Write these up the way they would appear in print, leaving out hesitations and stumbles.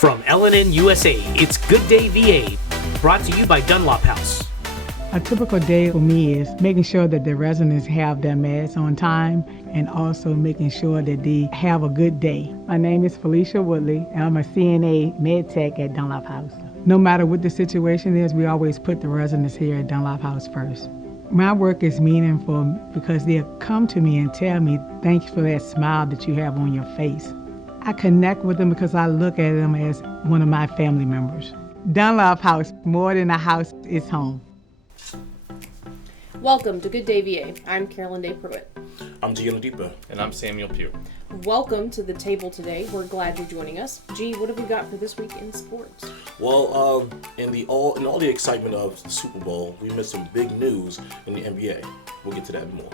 From LNN USA, it's Good Day VA, brought to you by Dunlop House. A typical day for me is making sure that the residents have their meds on time and also making sure that they have a good day. My name is Felicia Woodley, and I'm a CNA med tech at Dunlop House. No matter what the situation is, we always put the residents here at Dunlop House first. My work is meaningful because they'll come to me and tell me, thanks for that smile that you have on your face. I connect with them because I look at them as one of my family members. Dunlop House, more than a house, is home. Welcome to Good Day VA. I'm Carolyn Day Pruitt. I'm Gdva. And I'm Samuel Pugh. Welcome to the table today. We're glad you're joining us. G, what have we got for this week in sports? Well, in all the excitement of the Super Bowl, we missed some big news in the NBA. We'll get to that more.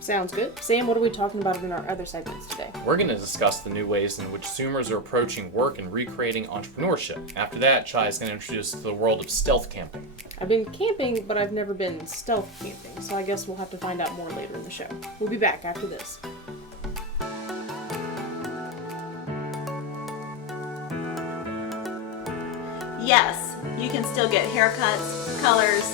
Sounds good. Sam, what are we talking about in our other segments today? We're going to discuss the new ways in which Zoomers are approaching work and recreating entrepreneurship. After that, Chai is going to introduce us to the world of stealth camping. I've been camping, but I've never been stealth camping, so I guess we'll have to find out more later in the show. We'll be back after this. Yes, you can still get haircuts, colors,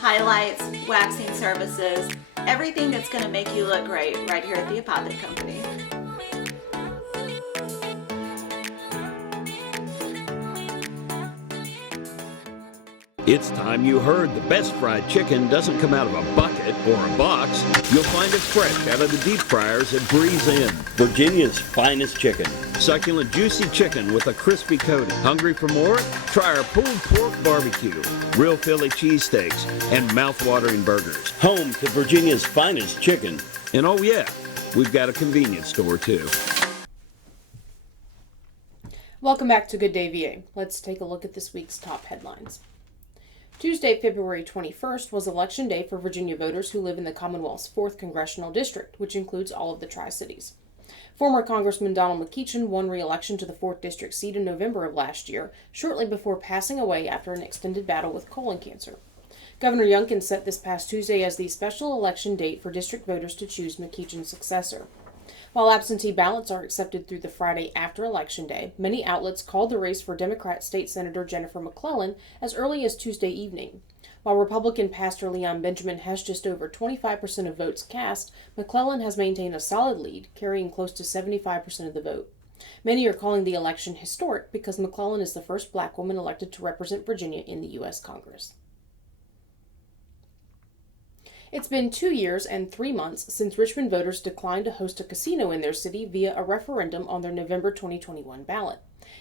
highlights, waxing services, everything that's going to make you look great right here at the Apothic Company. It's time you heard the best fried chicken doesn't come out of a bucket or a box. You'll find it fresh out of the deep fryers at Breeze Inn. Virginia's finest chicken. Succulent, juicy chicken with a crispy coating. Hungry for more? Try our pulled pork barbecue, real Philly cheesesteaks, and mouth-watering burgers. Home to Virginia's finest chicken. And oh yeah, we've got a convenience store too. Welcome back to Good Day VA. Let's take a look at this week's top headlines. Tuesday, February 21st, was Election Day for Virginia voters who live in the Commonwealth's 4th Congressional District, which includes all of the Tri-Cities. Former Congressman Donald McEachin won re-election to the 4th District seat in November of last year, shortly before passing away after an extended battle with colon cancer. Governor Youngkin set this past Tuesday as the special election date for district voters to choose McEachin's successor. While absentee ballots are accepted through the Friday after Election Day, many outlets called the race for Democrat State Senator Jennifer McClellan as early as Tuesday evening. While Republican Pastor Leon Benjamin has just over 25% of votes cast, McClellan has maintained a solid lead, carrying close to 75% of the vote. Many are calling the election historic because McClellan is the first black woman elected to represent Virginia in the U.S. Congress. It's been 2 years and 3 months since Richmond voters declined to host a casino in their city via a referendum on their November 2021 ballot.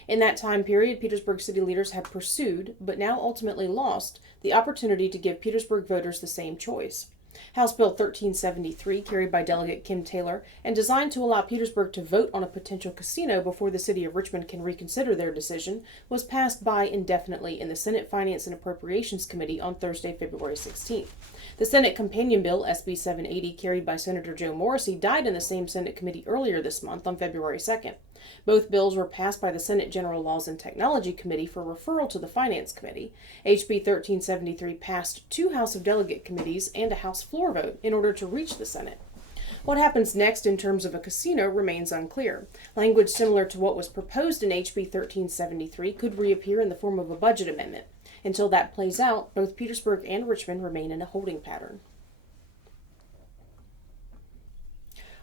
In that time period, Petersburg city leaders have pursued, but now ultimately lost, the opportunity to give Petersburg voters the same choice. House Bill 1373, carried by Delegate Kim Taylor, and designed to allow Petersburg to vote on a potential casino before the city of Richmond can reconsider their decision, was passed by indefinitely in the Senate Finance and Appropriations Committee on Thursday, February 16th. The Senate companion bill, SB 780, carried by Senator Joe Morrissey, died in the same Senate committee earlier this month on February 2nd. Both bills were passed by the Senate General Laws and Technology Committee for referral to the Finance Committee. HB 1373 passed 2 House of Delegate committees and a House floor vote in order to reach the Senate. What happens next in terms of a casino remains unclear. Language similar to what was proposed in HB 1373 could reappear in the form of a budget amendment. Until that plays out, both Petersburg and Richmond remain in a holding pattern.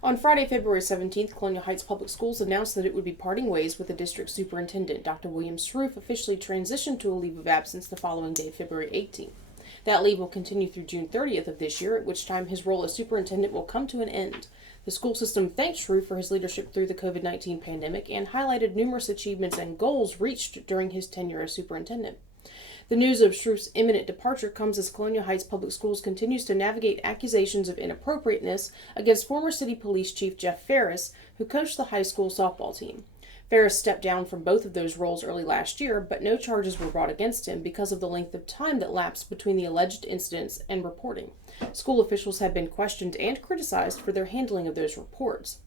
On Friday, February 17th, Colonial Heights Public Schools announced that it would be parting ways with the district superintendent. Dr. William Sroof officially transitioned to a leave of absence the following day, February 18th. That leave will continue through June 30th of this year, at which time his role as superintendent will come to an end. The school system thanked Sroof for his leadership through the COVID-19 pandemic and highlighted numerous achievements and goals reached during his tenure as superintendent. The news of Shroof's imminent departure comes as Colonial Heights Public Schools continues to navigate accusations of inappropriateness against former City Police Chief Jeff Ferris, who coached the high school softball team. Ferris stepped down from both of those roles early last year, but no charges were brought against him because of the length of time that lapsed between the alleged incidents and reporting. School officials have been questioned and criticized for their handling of those reports.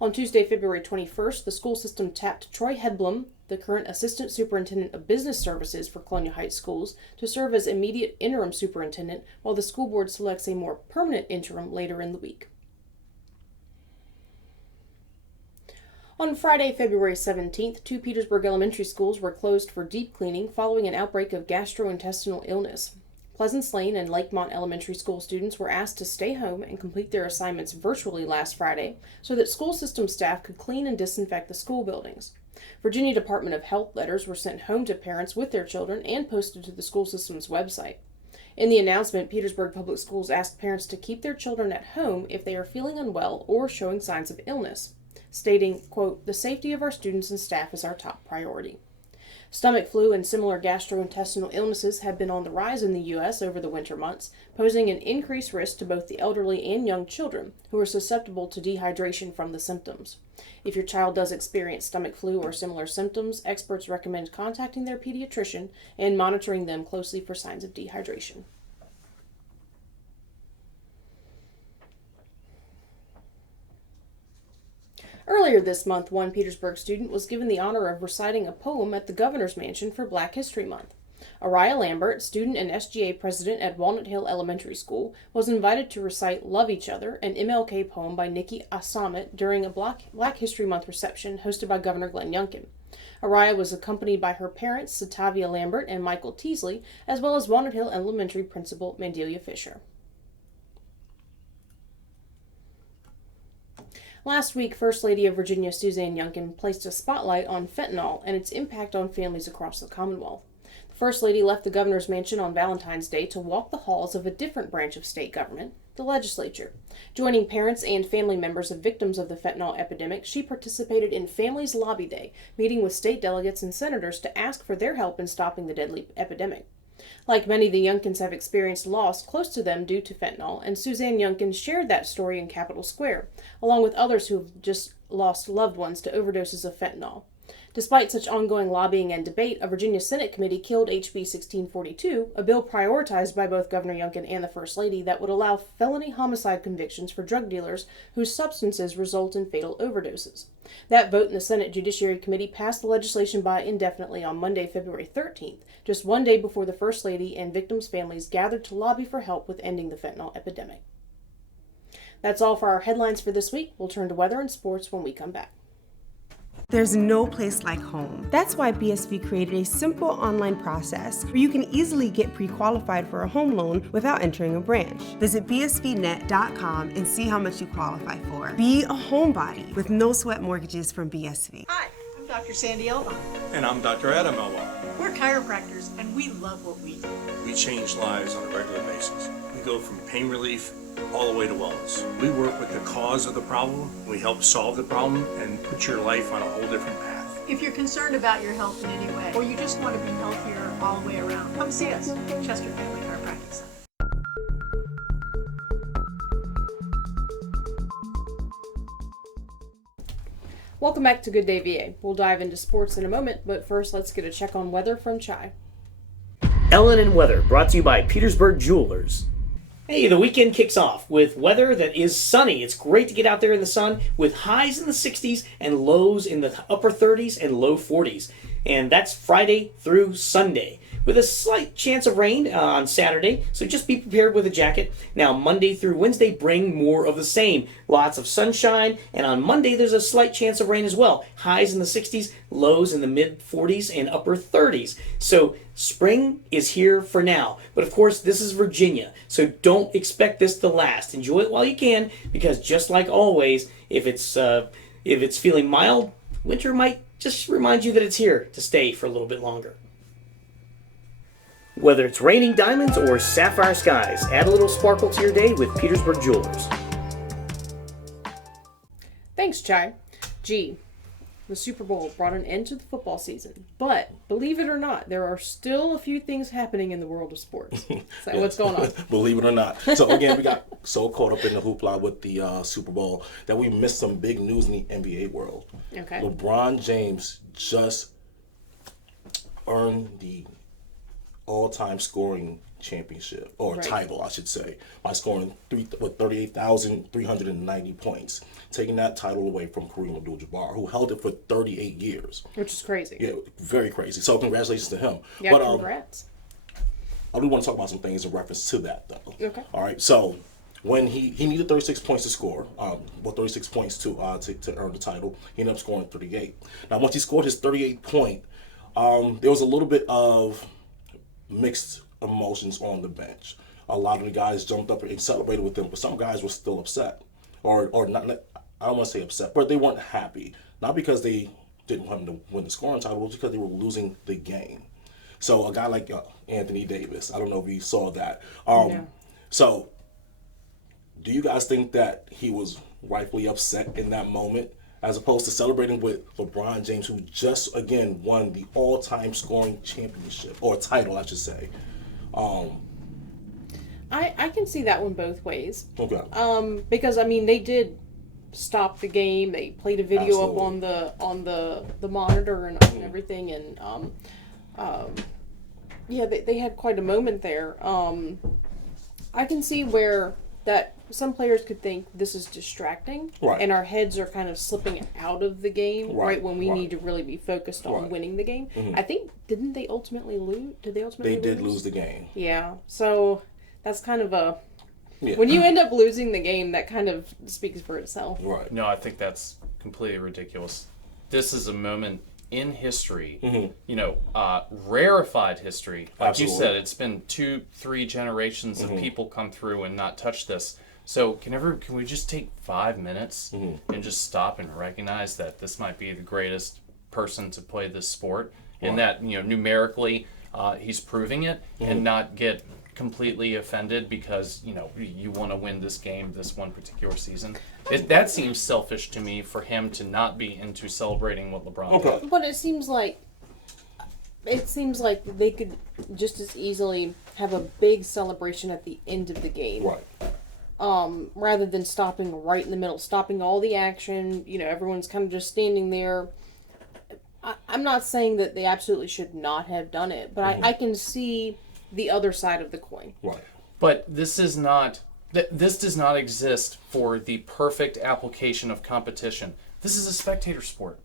On Tuesday, February 21st, the school system tapped Troy Hedblum, the current Assistant Superintendent of Business Services for Colonial Heights Schools, to serve as immediate interim superintendent, while the school board selects a more permanent interim later in the week. On Friday, February 17th, 2 Petersburg elementary schools were closed for deep cleaning following an outbreak of gastrointestinal illness. Pleasance Lane and Lakemont Elementary School students were asked to stay home and complete their assignments virtually last Friday so that school system staff could clean and disinfect the school buildings. Virginia Department of Health letters were sent home to parents with their children and posted to the school system's website. In the announcement, Petersburg Public Schools asked parents to keep their children at home if they are feeling unwell or showing signs of illness, stating, quote, "The safety of our students and staff is our top priority." Stomach flu and similar gastrointestinal illnesses have been on the rise in the U.S. over the winter months, posing an increased risk to both the elderly and young children who are susceptible to dehydration from the symptoms. If your child does experience stomach flu or similar symptoms, experts recommend contacting their pediatrician and monitoring them closely for signs of dehydration. Earlier this month, one Petersburg student was given the honor of reciting a poem at the Governor's Mansion for Black History Month. Araya Lambert, student and SGA president at Walnut Hill Elementary School, was invited to recite Love Each Other, an MLK poem by Nikki Asamet, during a Black History Month reception hosted by Governor Glenn Youngkin. Araya was accompanied by her parents, Satavia Lambert and Michael Teasley, as well as Walnut Hill Elementary principal Mandelia Fisher. Last week, First Lady of Virginia Suzanne Youngkin placed a spotlight on fentanyl and its impact on families across the Commonwealth. The First Lady left the Governor's Mansion on Valentine's Day to walk the halls of a different branch of state government, the legislature. Joining parents and family members of victims of the fentanyl epidemic, she participated in Families Lobby Day, meeting with state delegates and senators to ask for their help in stopping the deadly epidemic. Like many, the Youngkins have experienced loss close to them due to fentanyl, and Suzanne Youngkin shared that story in Capitol Square, along with others who have just lost loved ones to overdoses of fentanyl. Despite such ongoing lobbying and debate, a Virginia Senate committee killed HB 1642, a bill prioritized by both Governor Youngkin and the First Lady that would allow felony homicide convictions for drug dealers whose substances result in fatal overdoses. That vote in the Senate Judiciary Committee passed the legislation by indefinitely on Monday, February 13th, just one day before the First Lady and victims' families gathered to lobby for help with ending the fentanyl epidemic. That's all for our headlines for this week. We'll turn to weather and sports when we come back. There's no place like home. That's why BSV created a simple online process where you can easily get pre-qualified for a home loan without entering a branch. Visit bsvnet.com and see how much you qualify for. Be a homebody with no sweat mortgages from BSV. Hi, I'm Dr. Sandy Elba. And I'm Dr. Adam Elba. We're chiropractors and we love what we do. We change lives on a regular basis. We go from pain relief all the way to wellness. We work with the cause of the problem, we help solve the problem, and put your life on a whole different path. If you're concerned about your health in any way, or you just want to be healthier all the way around, come see us, Chester Family Chiropractic Center. Welcome back to Good Day VA. We'll dive into sports in a moment, but first let's get a check on weather from Chai. Ellen and Weather, brought to you by Petersburg Jewelers. Hey, the weekend kicks off with weather that is sunny. It's great to get out there in the sun with highs in the 60s and lows in the upper 30s and low 40s. And that's Friday through Sunday, with a slight chance of rain on Saturday, so just be prepared with a jacket. Now, Monday through Wednesday bring more of the same. Lots of sunshine, and on Monday there's a slight chance of rain as well. Highs in the 60s, lows in the mid-40s and upper 30s. So spring is here for now. But of course, this is Virginia, so don't expect this to last. Enjoy it while you can, because just like always, if it's feeling mild, winter might just remind you that it's here to stay for a little bit longer. Whether it's raining diamonds or sapphire skies, add a little sparkle to your day with Petersburg Jewelers. Thanks, Chai. Gee, the Super Bowl brought an end to the football season, but believe it or not, there are still a few things happening in the world of sports. So what's going on? Believe it or not. So again, we got so caught up in the hoopla with the Super Bowl that we missed some big news in the NBA world. Okay. LeBron James just earned the all-time scoring championship, or title, I should say, by scoring 38,390 points, taking that title away from Kareem Abdul-Jabbar, who held it for 38 years. Which is crazy. Yeah, very crazy. So congratulations to him. Yeah, but, congrats. I do want to talk about some things in reference to that, though. Okay. All right, so when he needed 36 points to score, 36 points to earn the title. He ended up scoring 38. Now, once he scored his 38 point, there was a little bit of mixed emotions on the bench. A lot of the guys jumped up and celebrated with him, but some guys were still upset, or not. I don't want to say upset, but they weren't happy. Not because they didn't want him to win the scoring title, but because they were losing the game. So a guy like Anthony Davis, I don't know if you saw that. So, do you guys think that he was rightfully upset in that moment, as opposed to celebrating with LeBron James, who just again won the all-time scoring championship, or title, I should say? I can see that one both ways. Okay. Because I mean, they did stop the game. They played a video Absolutely. up on the monitor and everything, and yeah, they had quite a moment there. I can see where that some players could think this is distracting, Right. and our heads are kind of slipping out of the game, right, when we right. need to really be focused on Right. winning the game. I think, didn't they ultimately lose? Did they ultimately They lose? did lose the game. Yeah, so that's kind of a... Yeah. When you end up losing the game, that kind of speaks for itself. Right. No, I think that's completely ridiculous. This is a moment in history, rarefied history. Like Absolutely. you said, it's been 2-3 generations of people come through and not touch this. So can we just take 5 minutes and just stop and recognize that this might be the greatest person to play this sport, and that numerically he's proving it, and not get completely offended because you want to win this game this one particular season. That seems selfish to me for him to not be into celebrating what LeBron did. But it seems like they could just as easily have a big celebration at the end of the game. Right. Rather than stopping right in the middle, stopping all the action. Everyone's kind of just standing there. I'm not saying that they absolutely should not have done it, but I can see the other side of the coin. Right. But this does not exist for the perfect application of competition. This is a spectator sport.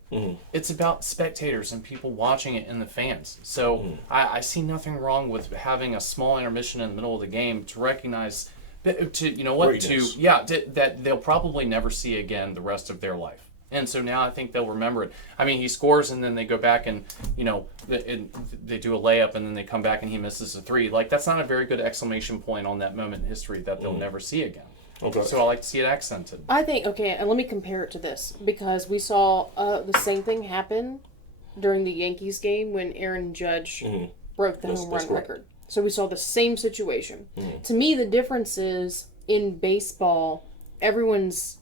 It's about spectators and people watching it and the fans. So I see nothing wrong with having a small intermission in the middle of the game to recognize that, that they'll probably never see again the rest of their life. And so now I think they'll remember it. I mean, he scores and then they go back and, they do a layup and then they come back and he misses a three. Like, that's not a very good exclamation point on that moment in history that they'll never see again. Okay. So I like to see it accented. I think, and let me compare it to this, because we saw the same thing happen during the Yankees game when Aaron Judge broke the home run record. So we saw the same situation. To me, the difference is in baseball, everyone's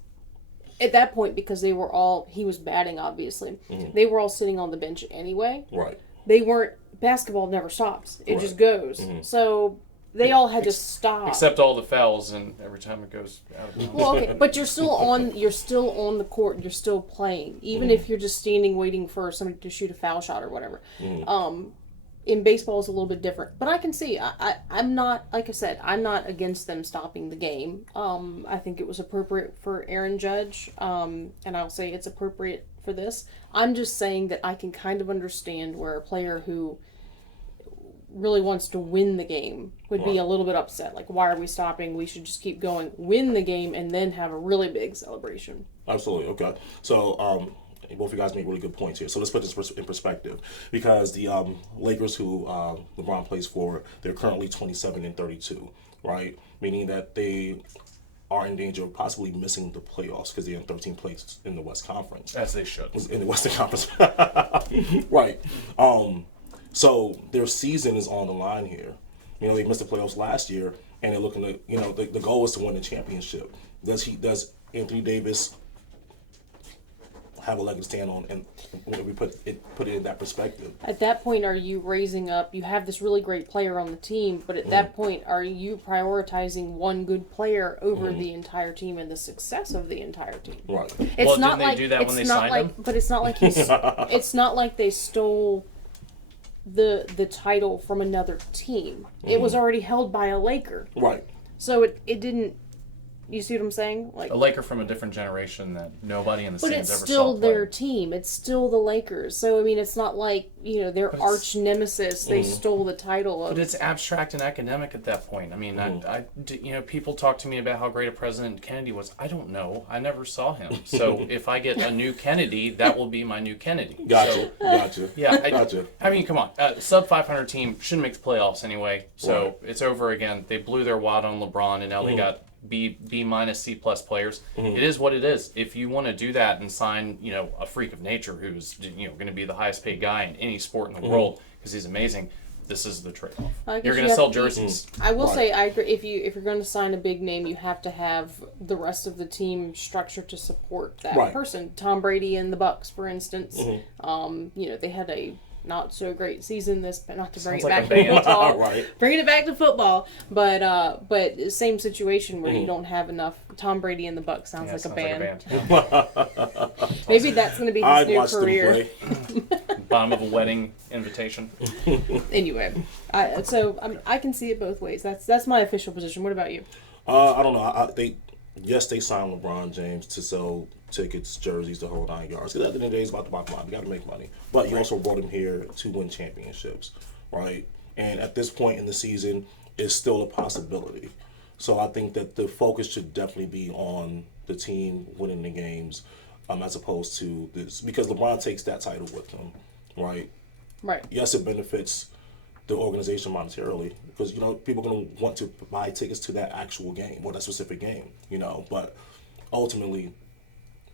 at that point, because he was batting, obviously, they were all sitting on the bench anyway. Right. They weren't, basketball never stops. It just goes. So they all had to stop. Except all the fouls and every time it goes out of bounds. Well, okay, but you're still on the court, you're still playing, even if you're just standing waiting for somebody to shoot a foul shot or whatever. In baseball, it's a little bit different, but I can see. I'm not, like I said, I'm not against them stopping the game. I think it was appropriate for Aaron Judge, and I'll say it's appropriate for this. I'm just saying that I can kind of understand where a player who really wants to win the game would be a little bit upset. Like, why are we stopping? We should just keep going, win the game, and then have a really big celebration. Absolutely. Okay. So, both of you guys make really good points here. So let's put this in perspective, because the Lakers, who LeBron plays for, they're currently 27-32, right? Meaning that they are in danger of possibly missing the playoffs because they're in 13th place in the West Conference. As they should. In the Western Conference. Right. So their season is on the line here. They missed the playoffs last year, and they're looking to, the goal is to win the championship. Does Anthony Davis have a leg to stand on, and when we put it in that perspective? At that point, are you raising up? You have this really great player on the team, but at that point, are you prioritizing one good player over the entire team and the success of the entire team? Right. It's didn't not they like do that when they signed him? But it's not like it's not like they stole the title from another team. It was already held by a Laker. Right. So it didn't. You see what I'm saying? Like, A Laker from a different generation that nobody in the but stands it's ever still saw play. their team. It's still the Lakers. So I mean, it's not like their arch nemesis. They stole the title of. But it's abstract and academic at that point. I mean, people talk to me about how great a President Kennedy was. I don't know. I never saw him. So if I get a new Kennedy, that will be my new Kennedy. Gotcha. Gotcha. Yeah, Gotcha. I mean, come on. Sub 500 team shouldn't make the playoffs anyway. So Right. it's over again. They blew their wad on LeBron, and now they got B minus C plus players. It is what it is. If you want to do that and sign, a freak of nature who's going to be the highest paid guy in any sport in the world because he's amazing, this is the trade-off. You're going to sell jerseys. I will say, I agree. If you're going to sign a big name, you have to have the rest of the team structure to support that person. Tom Brady and the Bucks, for instance. They had a not so great season not to bring it back to football. Bringing it back to football, but same situation where you don't have enough. Tom Brady and the Bucks sounds like a band. Maybe that's going to be his new career. Bottom of a wedding invitation. Anyway, I can see it both ways. That's my official position. What about you? I don't know. They signed LeBron James to sell tickets, jerseys, the whole 9 yards. Because at the end of the day, it's about the bottom line. You got to make money. But you also brought him here to win championships, right? And at this point in the season, it's still a possibility. So I think that the focus should definitely be on the team winning the games, as opposed to this. Because LeBron takes that title with him, right? Right. Yes, it benefits the organization monetarily because people are going to want to buy tickets to that actual game or that specific game, but ultimately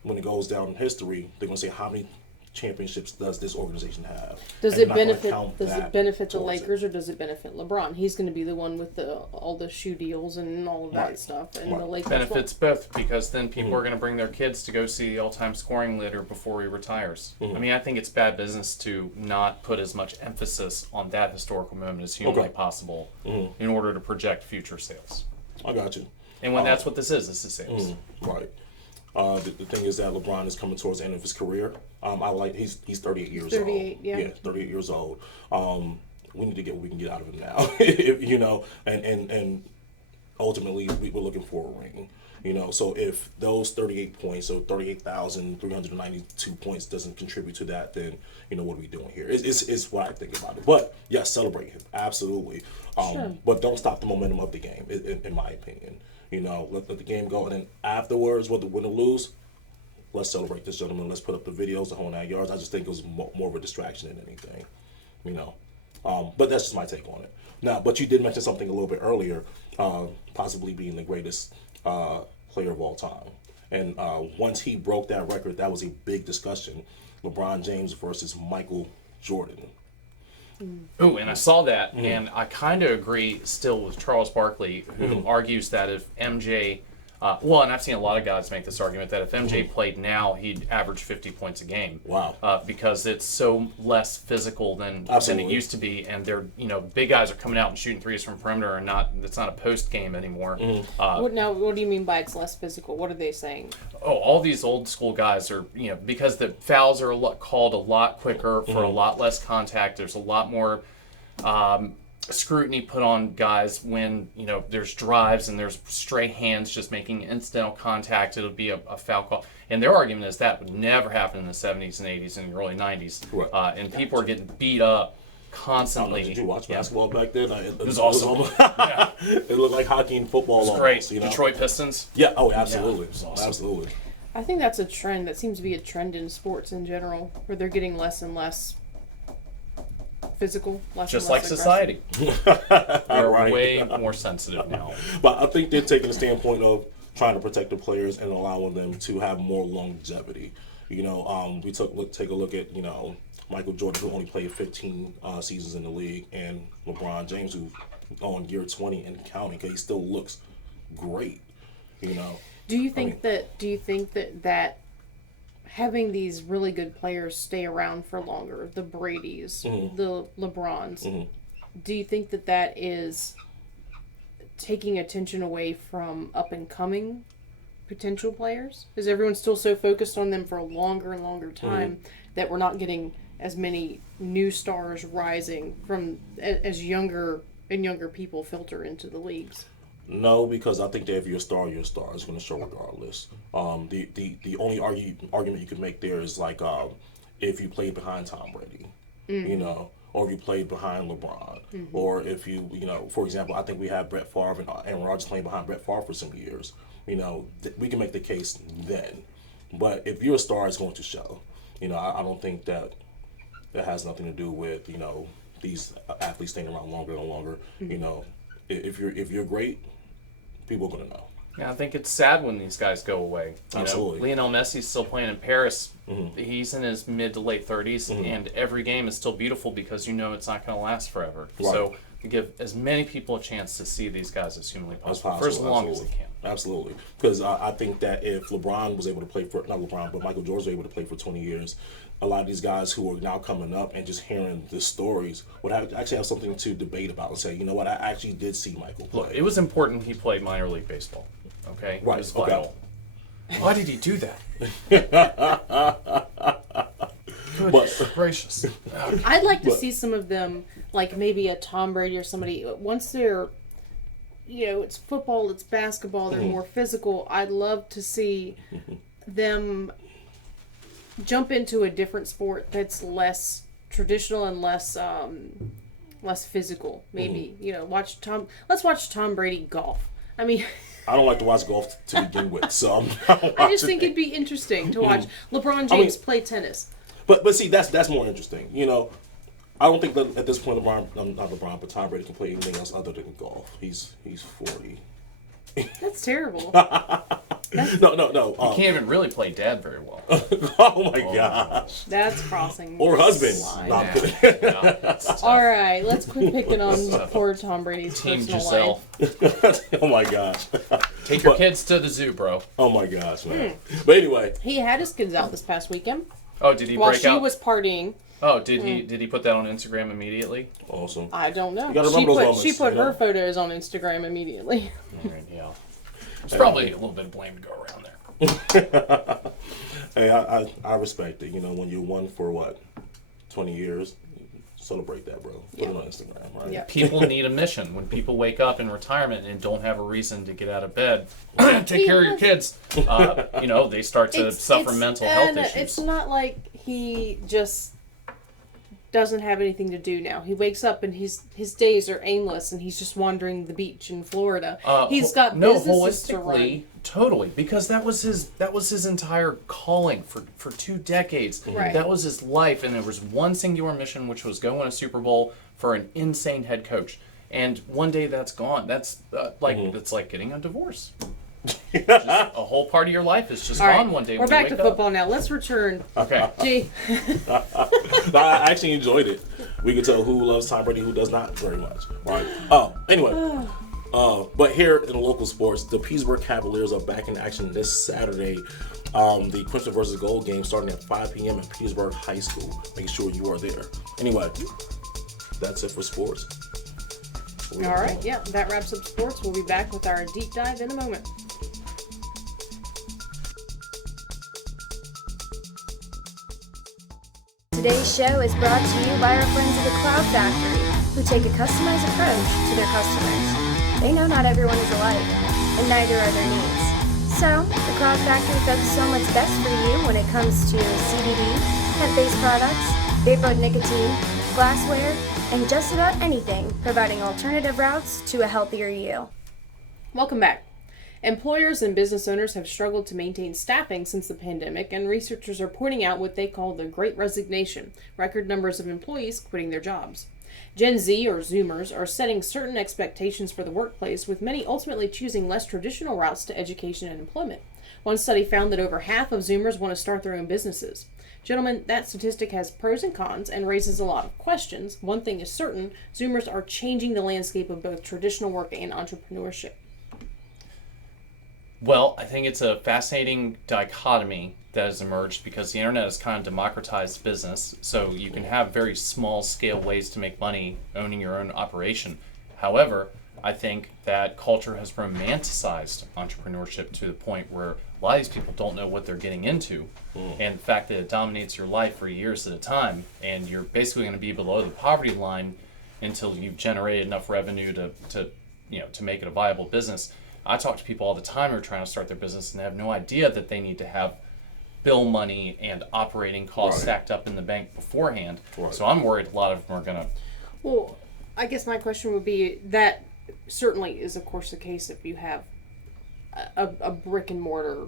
when it goes down in history, they're going to say how many championships does this organization have. Does it benefit the towards Lakers or does it benefit LeBron? He's going to be the one with all the shoe deals and all of that stuff, and the Lakers benefits both because then people are going to bring their kids to go see the all-time scoring leader before he retires. I mean, I think it's bad business to not put as much emphasis on that historical moment as humanly possible in order to project future sales. I got you. And when that's what this is sales. Right. The thing is that LeBron is coming towards the end of his career. He's 38 years old. 38, yeah. 38 years old. We need to get what we can get out of him now, and ultimately we're looking for a ring. So if those 38 points, so 38,392 points doesn't contribute to that, then what are we doing here? It's what I think about it. But yes, celebrate him absolutely. Sure. But don't stop the momentum of the game, in my opinion. Let the game go, and then afterwards, whether win or lose, let's celebrate this gentleman. Let's put up the videos, the whole 9 yards. I just think it was more of a distraction than anything, But that's just my take on it. Now, but you did mention something a little bit earlier, possibly being the greatest player of all time. And once he broke that record, that was a big discussion. LeBron James versus Michael Jordan. Oh, and I saw that, and I kind of agree still with Charles Barkley, who argues that if MJ, and I've seen a lot of guys make this argument, that if MJ played now, he'd average 50 points a game. Wow. Because it's so less physical than it used to be, and they're, big guys are coming out and shooting threes from perimeter, and it's not a post game anymore. What do you mean by it's less physical? What are they saying? All these old school guys are, because the fouls are called a lot quicker for a lot less contact. There's a lot more scrutiny put on guys when there's drives and there's stray hands just making incidental contact. It'll be a foul call. And their argument is that would never happen in the 70s and 80s and the early 90s. Right. And people are getting beat up constantly. Did you watch basketball back then? It was awesome. It looked like hockey and football. It was great. Detroit Pistons. Yeah. Oh, absolutely. Yeah, awesome. Absolutely. I think that's a trend. That seems to be a trend in sports in general, where they're getting less and less physical, just and like less society. They're Right. way more sensitive now. But I think they're taking the standpoint of trying to protect the players and allowing them to have more longevity. We take a look at Michael Jordan, who only played 15 seasons in the league, and LeBron James, who's on year 20 and counting, because he still looks great. Do you think that having these really good players stay around for longer, the Bradys, the LeBrons, do you think that is taking attention away from up and coming potential players? Is everyone still so focused on them for a longer and longer time that we're not getting as many new stars rising from as younger people filter into the leagues? No, because I think that if you're a star, you're a star. It's going to show regardless. The only argument you could make there is like if you played behind Tom Brady, you know, or if you played behind LeBron, or if you know, for example, I think we have Brett Favre and Aaron Rodgers playing behind Brett Favre for some years. You know, we can make the case then. But if you're a star, it's going to show. You know, I don't think that has nothing to do with, you know, these athletes staying around longer and longer. You know, if you're great, people are going to know. Yeah, I think it's sad when these guys go away. You Absolutely. know, Lionel Messi's still playing in Paris. He's in his mid to late 30s, and every game is still beautiful because you know it's not going to last forever. Right. So you give as many people a chance to see these guys as humanly possible for as long as they can. Absolutely. Because I think that if LeBron was able to play for, not LeBron, but Michael Jordan was able to play for 20 years, a lot of these guys who are now coming up and just hearing the stories would actually have something to debate about and say, you know what, I actually did see Michael play. Look, it was important he played minor league baseball. Okay? Right. It was vital. Why did he do that? Goodness gracious. I'd like to see some of them, like maybe a Tom Brady or somebody, once they're, you know, it's football, it's basketball, they're more physical. I'd love to see them jump into a different sport that's less traditional and less physical. Maybe, you know, let's watch Tom Brady golf. I mean, I don't like to watch golf to begin with, so I just think it'd be interesting to watch LeBron James play tennis. But see, that's more interesting. You know, I don't think that at this point not LeBron, but Tom Brady can play anything else other than golf. He's 40. That's terrible. No. He can't even really play dad very well. Oh my gosh. That's crossing. Or husband. No, I'm kidding. All right, let's quit picking on poor Tom Brady's Team personal Giselle. life. Oh my gosh. Take your kids to the zoo, bro. Oh my gosh, man. But anyway. He had his kids out this past weekend. Oh, did he while break she out? was partying. Oh, did he put that on Instagram immediately? Awesome. I don't know. You gotta remember those moments, She put you know? her photos on Instagram immediately. All right, yeah. There's probably a little bit of blame to go around there. Hey, I respect it. You know, when you're one for what, 20 years, celebrate that, bro. Put it on Instagram, right? Yeah. People need a mission. When people wake up in retirement and don't have a reason to get out of bed, take care of your kids. You know, they start to suffer mental health issues. It's not like he just doesn't have anything to do now. He wakes up and his days are aimless and he's just wandering the beach in Florida. He's got businesses to run. Totally, because that was his entire calling for 2 decades. Right. That was his life, and there was one singular mission, which was go win a Super Bowl for an insane head coach. And one day that's gone. That's it's like getting a divorce. Just a whole part of your life is just All gone right, one day. we're when back you to wake up. football now. Let's return. Okay. Gee. I actually enjoyed it. We can tell who loves Tom Brady, who does not very much. All right. Anyway. But here in the local sports, the Petersburg Cavaliers are back in action this Saturday. The Crimson versus Gold game starting at 5 p.m. at Petersburg High School. Make sure you are there. Anyway, that's it for sports. All right, yeah, that wraps up sports. We'll be back with our deep dive in a moment. Today's show is brought to you by our friends at the Cloud Factory, who take a customized approach to their customers. They know not everyone is alike, and neither are their needs. So, the Cloud Factory focuses on what's best for you when it comes to CBD, hemp-based products, vapor nicotine, glassware, and just about anything, providing alternative routes to a healthier you. Welcome back. Employers and business owners have struggled to maintain staffing since the pandemic, and researchers are pointing out what they call the Great Resignation, record numbers of employees quitting their jobs. Gen Z, or Zoomers, are setting certain expectations for the workplace, with many ultimately choosing less traditional routes to education and employment. One study found that over half of Zoomers want to start their own businesses. Gentlemen, that statistic has pros and cons and raises a lot of questions. One thing is certain, Zoomers are changing the landscape of both traditional work and entrepreneurship. Well, I think it's a fascinating dichotomy that has emerged because the internet has kind of democratized business, so you can have very small scale ways to make money owning your own operation. However, I think that culture has romanticized entrepreneurship to the point where a lot of these people don't know what they're getting into, and the fact that it dominates your life for years at a time, and you're basically going to be below the poverty line until you've generated enough revenue to to make it a viable business. I talk to people all the time who are trying to start their business and they have no idea that they need to have bill money and operating costs stacked up in the bank beforehand. So I'm worried a lot of them are going to... Well, I guess my question would be that certainly is, of course, the case if you have a brick and mortar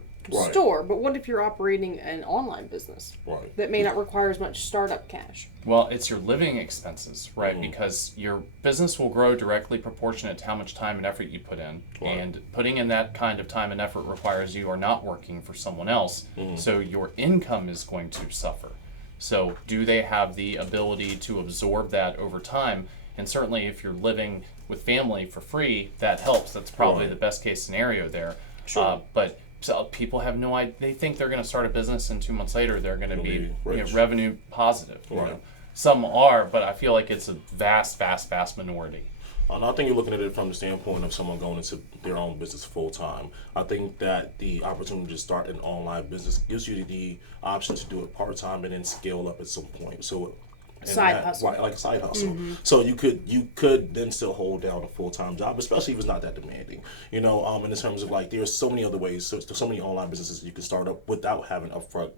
store. But what if you're operating an online business that may not require as much startup cash? Well, it's your living expenses, right? Because your business will grow directly proportionate to how much time and effort you put in. And putting in that kind of time and effort requires you are not working for someone else. So your income is going to suffer. So do they have the ability to absorb that over time? And certainly if you're living with family for free, that helps. That's probably the best case scenario there. But so people have no idea. They think they're going to start a business and 2 months later they're going to be revenue positive. Some are, but I feel like it's a vast minority. And I think you're looking at it from the standpoint of someone going into their own business full time. I think that the opportunity to start an online business gives you the option to do it part time and then scale up at some point. So side hustle. Right, like a side hustle. So you could then still hold down a full-time job, especially if it's not that demanding. And in terms of like, there's so many other ways, so many online businesses you can start up without having upfront,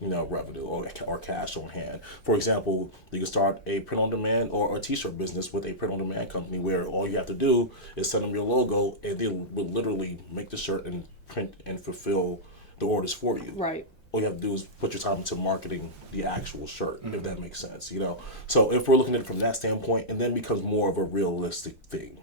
revenue or cash on hand. For example, you can start a print-on-demand or a t-shirt business with a print-on-demand company where all you have to do is send them your logo and they will literally make the shirt and print and fulfill the orders for you. Right. All you have to do is put your time into marketing the actual shirt, if that makes sense, So if we're looking at it from that standpoint, and then becomes more of a realistic thing.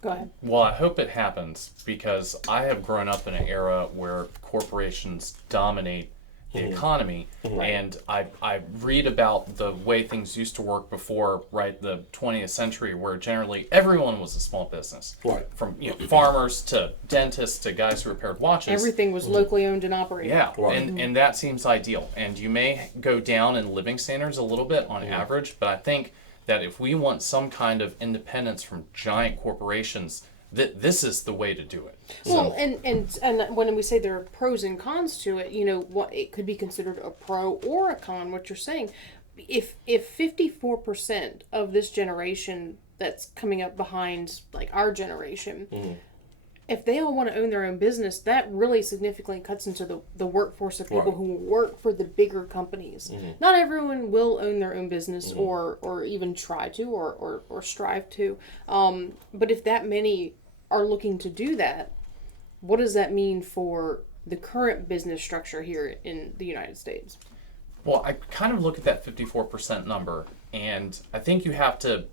Go ahead. Well, I hope it happens because I have grown up in an era where corporations dominate the economy, and I read about the way things used to work before, the 20th century, where generally everyone was a small business, from farmers to dentists to guys who repaired watches. Everything was locally owned and operated. And that seems ideal. And you may go down in living standards a little bit on average, but I think that if we want some kind of independence from giant corporations, this is the way to do it. Well, and when we say there are pros and cons to it, what it could be considered a pro or a con. What you're saying, if 54% of this generation that's coming up behind like our generation, if they all want to own their own business, that really significantly cuts into the workforce of people who work for the bigger companies. Not everyone will own their own business or even try to or strive to. But if that many are looking to do that, what does that mean for the current business structure here in the United States? Well, I kind of look at that 54% number, and I think you have to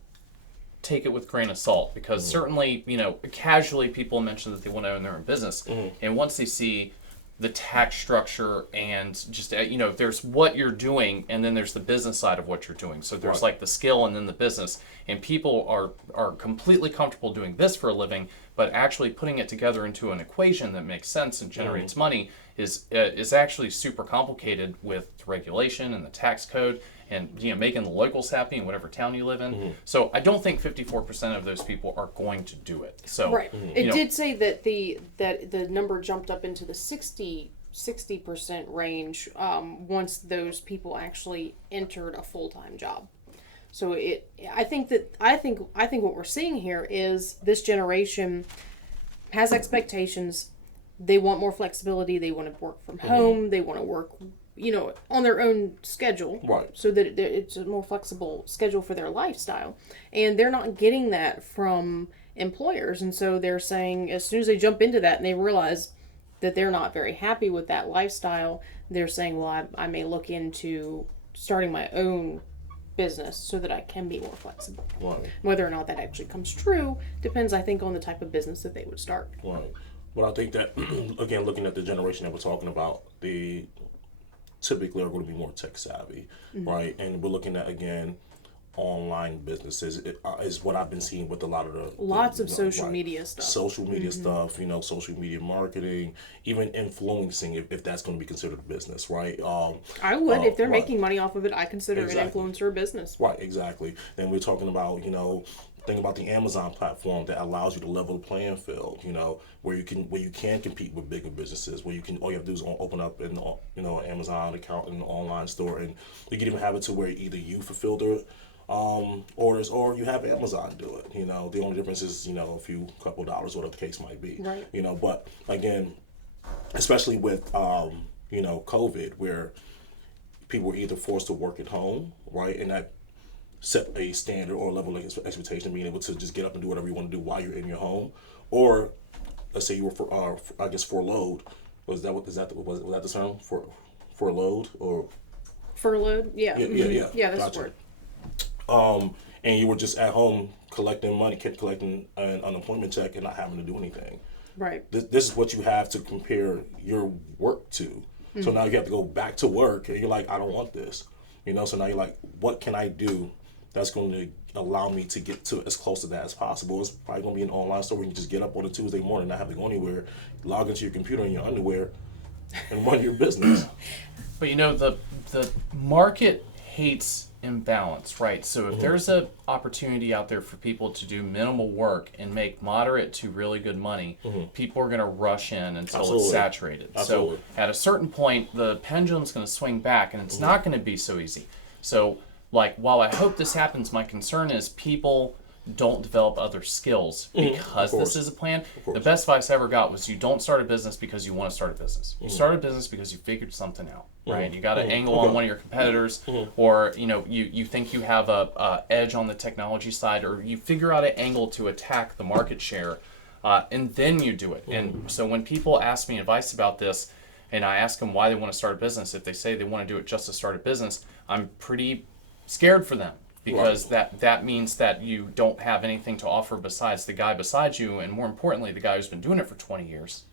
take it with a grain of salt because certainly, casually people mention that they want to own their own business. And once they see the tax structure and just, there's what you're doing and then there's the business side of what you're doing. So there's like the skill and then the business. And people are completely comfortable doing this for a living, but actually putting it together into an equation that makes sense and generates money is actually super complicated with regulation and the tax code and making the locals happy in whatever town you live in. So I don't think 54% of those people are going to do it. So it did say that the number jumped up into the 60% range once those people actually entered a full-time job. So I think what we're seeing here is this generation has expectations. They want more flexibility. They want to work from home. They want to work, on their own schedule. So that it's a more flexible schedule for their lifestyle. And they're not getting that from employers. And so they're saying as soon as they jump into that and they realize that they're not very happy with that lifestyle, they're saying, well, I may look into starting my own business so that I can be more flexible. Whether or not that actually comes true depends, I think, on the type of business that they would start. But I think that, again, looking at the generation that we're talking about, they typically are going to be more tech savvy, right? And we're looking at, again, online businesses is what I've been seeing with a lot of the social media stuff. Social media stuff, social media marketing, even influencing if that's going to be considered a business, right? I would if they're making money off of it. I consider an influencer a business. Right, exactly. Then we're talking about think about the Amazon platform that allows you to level the playing field, where you can compete with bigger businesses, where all you have to do is open up an Amazon account in an online store, and you can even have it to where either you fulfill the orders or you have Amazon do it. The only difference is a few couple dollars, whatever the case might be. Right. But again, especially with COVID, where people were either forced to work at home, right, and that set a standard or level of expectation, being able to just get up and do whatever you want to do while you're in your home, or let's say you were furloughed. Was that the term for furloughed or Furloughed? Yeah. Yeah, that's gotcha. the word. And you were just at home collecting money, collecting an unemployment check, and not having to do anything. Right. This is what you have to compare your work to. So now you have to go back to work, and you're like, I don't want this. So now you're like, what can I do that's going to allow me to get to as close to that as possible? It's probably going to be an online store where you can just get up on a Tuesday morning, not have to go anywhere, log into your computer in your underwear, and run your business. But the market hates imbalance, right? So if there's an opportunity out there for people to do minimal work and make moderate to really good money, people are going to rush in until Absolutely. It's saturated. Absolutely. So at a certain point, the pendulum's going to swing back, and it's not going to be so easy. So, while I hope this happens, my concern is people don't develop other skills because this is a plan. The best advice I ever got was you don't start a business because you want to start a business. You start a business because you figured something out, right? You got an angle on one of your competitors, or you think you have a edge on the technology side, or you figure out an angle to attack the market share, and then you do it. And so when people ask me advice about this, and I ask them why they want to start a business, if they say they want to do it just to start a business, I'm pretty scared for them. Because that means that you don't have anything to offer besides the guy beside you, and more importantly, the guy who's been doing it for 20 years,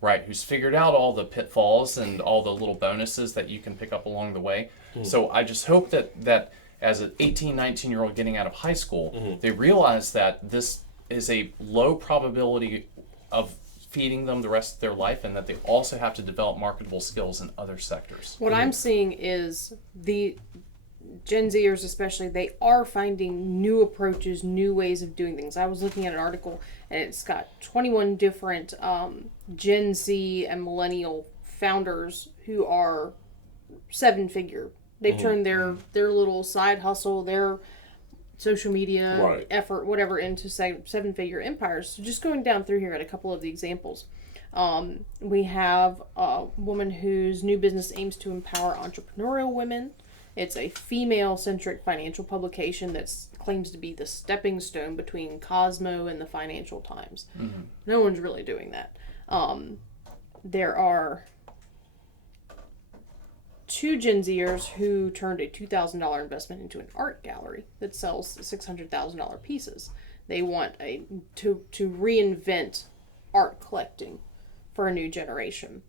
right? Who's figured out all the pitfalls and all the little bonuses that you can pick up along the way. So I just hope that as an 18, 19-year-old getting out of high school, they realize that this is a low probability of feeding them the rest of their life, and that they also have to develop marketable skills in other sectors. What I'm seeing is the Gen Zers especially, they are finding new approaches, new ways of doing things. I was looking at an article, and it's got 21 different Gen Z and millennial founders who are seven-figure. They've turned their little side hustle, their social media effort, whatever, into seven-figure empires. So just going down through here at a couple of the examples. We have a woman whose new business aims to empower entrepreneurial women. It's a female-centric financial publication that claims to be the stepping stone between Cosmo and the Financial Times. No one's really doing that. There are two Gen Zers who turned a $2,000 investment into an art gallery that sells $600,000 pieces. They want to reinvent art collecting for a new generation.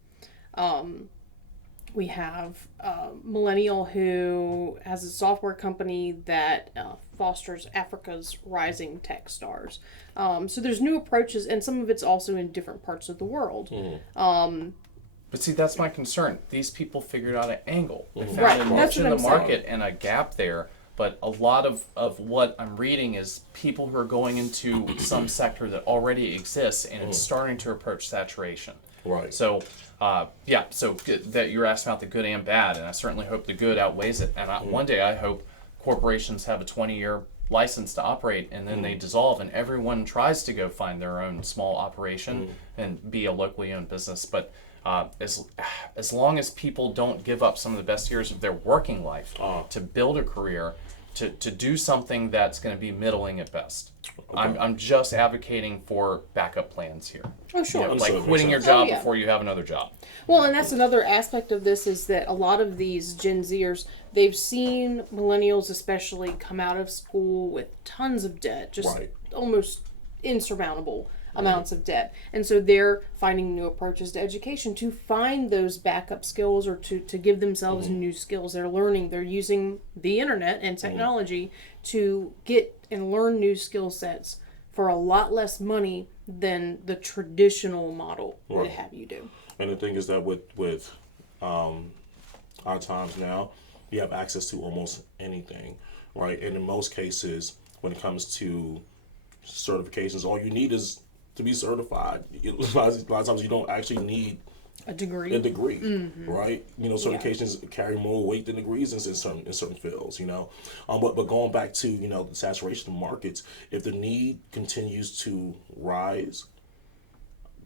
We have a millennial who has a software company that fosters Africa's rising tech stars. So there's new approaches, and some of it's also in different parts of the world. But see, that's my concern. These people figured out an angle. They found a niche in the market and a gap there. But a lot of what I'm reading is people who are going into some sector that already exists, and it's starting to approach saturation. Right. So, so that you're asking about the good and bad, and I certainly hope the good outweighs it. And one day I hope corporations have a 20-year license to operate, and then they dissolve, and everyone tries to go find their own small operation and be a locally owned business. But as long as people don't give up some of the best years of their working life to build a career, to do something that's going to be middling at best. I'm just advocating for backup plans here. Oh, sure. Like quitting your job before you have another job. Well, and that's another aspect of this, is that a lot of these Gen Zers, they've seen millennials especially come out of school with tons of debt, just almost insurmountable amounts of debt. And so they're finding new approaches to education to find those backup skills, or to give themselves new skills. They're learning, they're using the internet and technology to get and learn new skill sets for a lot less money than the traditional model would have you do. And the thing is that with our times now, you have access to almost anything, right? And in most cases, when it comes to certifications. All you need is to be certified. A lot of times you don't actually need a degree. Right? Certifications carry more weight than degrees in certain fields. But going back to the saturation of markets, if the need continues to rise,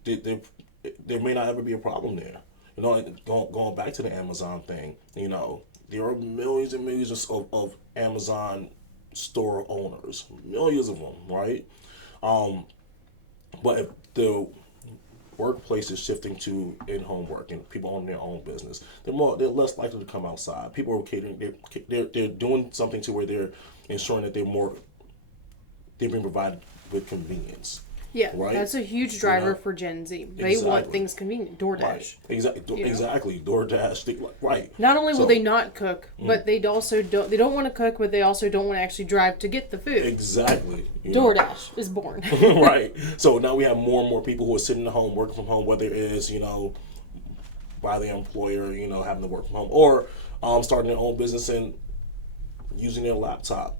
there may not ever be a problem there. Going back to the Amazon thing, there are millions and millions of Amazon store owners, millions of them, right? But if the workplace is shifting to in-home work and people own their own business, they're less likely to come outside. People are catering, they're doing something to where they're ensuring that they're being provided with convenience. Yeah, right? That's a huge driver for Gen Z. They want things convenient. DoorDash. Right. Exactly. DoorDash. Right. Not only will they not cook, but they also don't. They don't want to cook, but they also don't want to actually drive to get the food. Exactly. DoorDash is born. Right. So now we have more and more people who are sitting at home, working from home, whether it is by their employer, having to work from home, or starting their own business and using their laptop.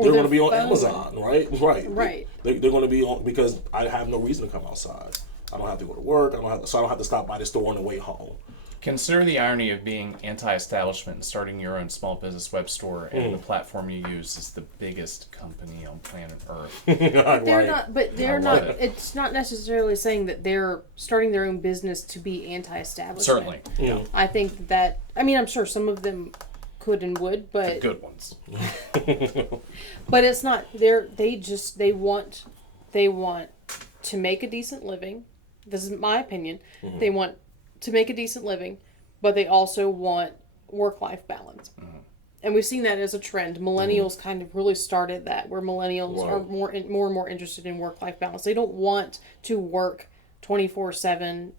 They're going to be on Amazon, right? Right. They're going to be on, because I have no reason to come outside. I don't have to go to work. I don't have to stop by the store on the way home. Consider the irony of being anti-establishment and starting your own small business web store, and the platform you use is the biggest company on planet Earth. They're not. It's not necessarily saying that they're starting their own business to be anti-establishment. Certainly. Yeah. I think that. I'm sure some of them could and would, but the good ones. But it's not. They want to make a decent living. This is my opinion. Mm-hmm. They want to make a decent living, but they also want work-life balance. Mm-hmm. And we've seen that as a trend. Millennials kind of really started that, where millennials are more and more interested in work-life balance. They don't want to work 24/7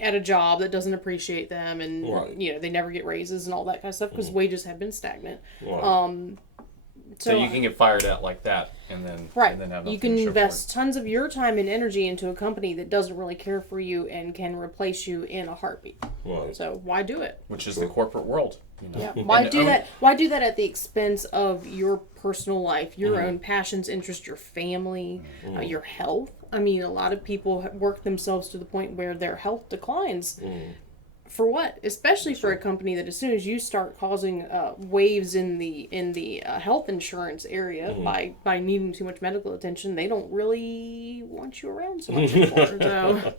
at a job that doesn't appreciate them, and they never get raises and all that kind of stuff because wages have been stagnant. So you can get fired out like that, and then have you can invest tons of your time and energy into a company that doesn't really care for you and can replace you in a heartbeat. Right. So why do it? Which is the corporate world. Yeah. Why do that? Why do that at the expense of your personal life, your own passions, interests, your family, your health? A lot of people work themselves to the point where their health declines. For what? Especially for a company that, as soon as you start causing waves in the health insurance area by needing too much medical attention, they don't really want you around so much anymore. So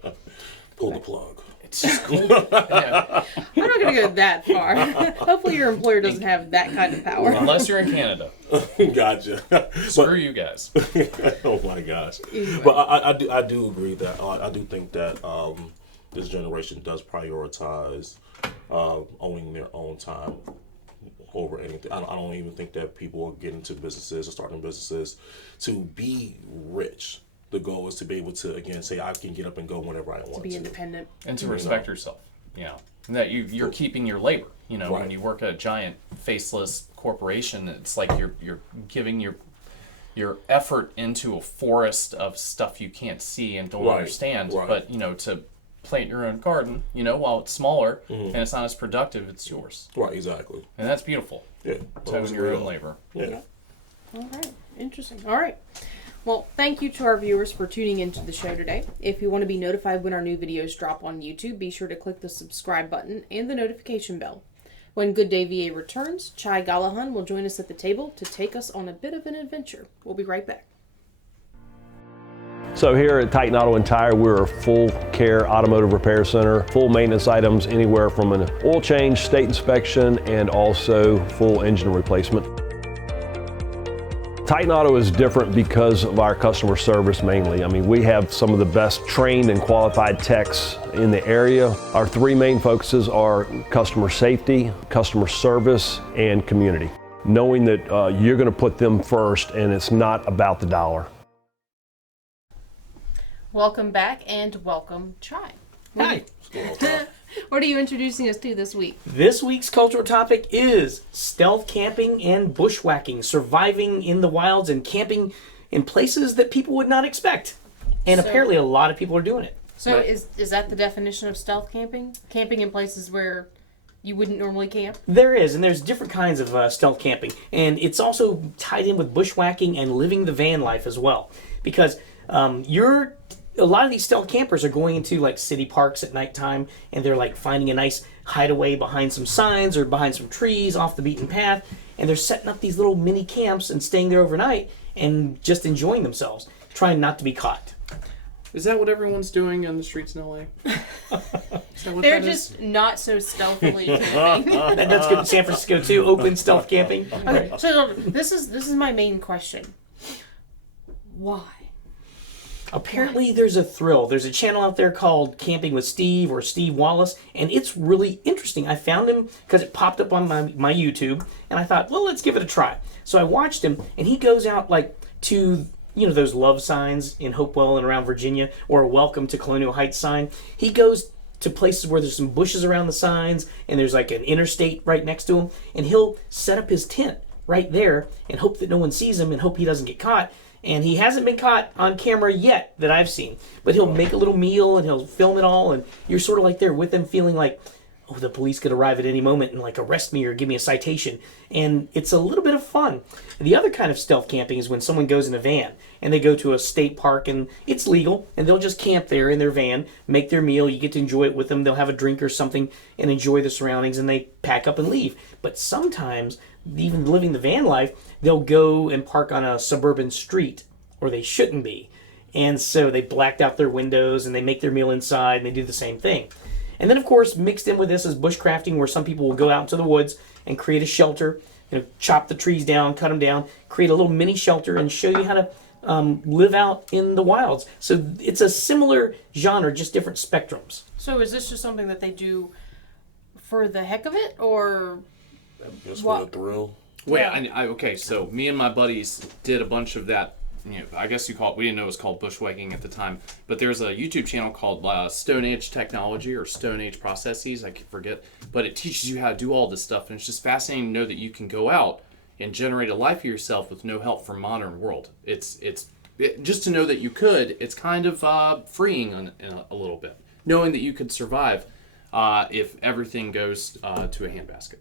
pull the plug. It's just cool. I'm not going to go that far. Hopefully your employer doesn't have that kind of power. Unless you're in Canada. Gotcha. Screw you guys. Oh my gosh. Anyway. But I do agree that I do think that this generation does prioritize owning their own time over anything. I don't even think that people are getting into businesses or starting businesses to be rich. The goal is to be able to, again, say I can get up and go whenever I want to. Be independent. And to respect yourself. And that you're keeping your labor. When you work at a giant faceless corporation, it's like you're giving your effort into a forest of stuff you can't see and don't understand. But to plant your own garden, while it's smaller and it's not as productive, it's yours. Right, exactly. And that's beautiful. Yeah. To own your own labor. Yeah. All right. Interesting. All right. Well, thank you to our viewers for tuning into the show today. If you want to be notified when our new videos drop on YouTube, be sure to click the subscribe button and the notification bell. When Good Day VA returns, Chai Gallahan will join us at the table to take us on a bit of an adventure. We'll be right back. So here at Titan Auto and Tire, we're a full care automotive repair center, full maintenance items anywhere from an oil change, state inspection, and also full engine replacement. Titan Auto is different because of our customer service mainly. We have some of the best trained and qualified techs in the area. Our three main focuses are customer safety, customer service, and community. Knowing that you're going to put them first and it's not about the dollar. Welcome back and welcome, Chai. Hi. What are you introducing us to this week? This week's cultural topic is stealth camping and bushwhacking, surviving in the wilds and camping in places that people would not expect. And apparently a lot of people are doing it. So is that the definition of stealth camping? Camping in places where you wouldn't normally camp? There is, and there's different kinds of stealth camping, and it's also tied in with bushwhacking and living the van life as well, because a lot of these stealth campers are going into like city parks at nighttime, and they're like finding a nice hideaway behind some signs or behind some trees off the beaten path, and they're setting up these little mini camps and staying there overnight and just enjoying themselves, trying not to be caught. Is that what everyone's doing on the streets in LA? They're just not so stealthily camping. That's good in San Francisco too, open stealth camping. Okay, so this is my main question. Why? Apparently there's a thrill. There's a channel out there called Camping with Steve or Steve Wallace, and it's really interesting. I found him because it popped up on my YouTube, and I thought, well, let's give it a try. So I watched him, and he goes out like to, those love signs in Hopewell and around Virginia, or a welcome to Colonial Heights sign. He goes to places where there's some bushes around the signs, and there's like an interstate right next to him, and he'll set up his tent right there and hope that no one sees him and hope he doesn't get caught. And he hasn't been caught on camera yet that I've seen. But he'll make a little meal and he'll film it all, and you're sort of like there with him feeling like, oh, the police could arrive at any moment and like arrest me or give me a citation. And it's a little bit of fun. The other kind of stealth camping is when someone goes in a van and they go to a state park and it's legal and they'll just camp there in their van, make their meal, you get to enjoy it with them, they'll have a drink or something and enjoy the surroundings, and they pack up and leave. But sometimes, even living the van life, they'll go and park on a suburban street, or they shouldn't be. And so they blacked out their windows and they make their meal inside and they do the same thing. And then, of course, mixed in with this is bushcrafting, where some people will go out into the woods and create a shelter, chop the trees down, cut them down, create a little mini shelter and show you how to live out in the wilds. So it's a similar genre, just different spectrums. So is this just something that they do for the heck of it, or just for the thrill? Wait, okay, so me and my buddies did a bunch of that. I guess you call it, we didn't know it was called bushwhacking at the time, but there's a YouTube channel called Stone Age Technology or Stone Age Processes, I forget, but it teaches you how to do all this stuff, and it's just fascinating to know that you can go out and generate a life for yourself with no help from modern world. It's just to know that you could, it's kind of freeing a little bit, knowing that you could survive if everything goes to a handbasket.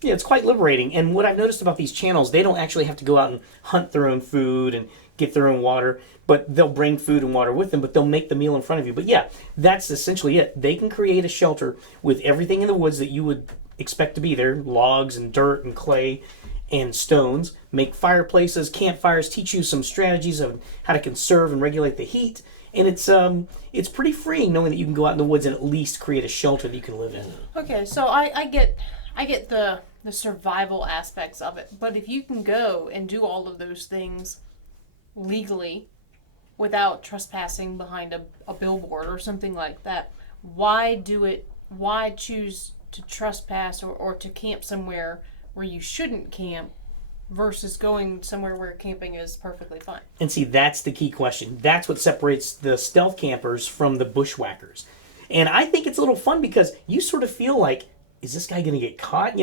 Yeah, it's quite liberating. And what I've noticed about these channels, they don't actually have to go out and hunt their own food and get their own water, but they'll bring food and water with them, but they'll make the meal in front of you. But yeah, that's essentially it. They can create a shelter with everything in the woods that you would expect to be there, logs and dirt and clay and stones, make fireplaces, campfires, teach you some strategies of how to conserve and regulate the heat. And it's pretty freeing knowing that you can go out in the woods and at least create a shelter that you can live in. Okay, so I get the survival aspects of it, but if you can go and do all of those things legally without trespassing behind a billboard or something like that, why choose to trespass or to camp somewhere where you shouldn't camp versus going somewhere where camping is perfectly fine? And see, that's the key question. That's what separates the stealth campers from the bushwhackers. And I think it's a little fun because you sort of feel like, is this guy going to get caught?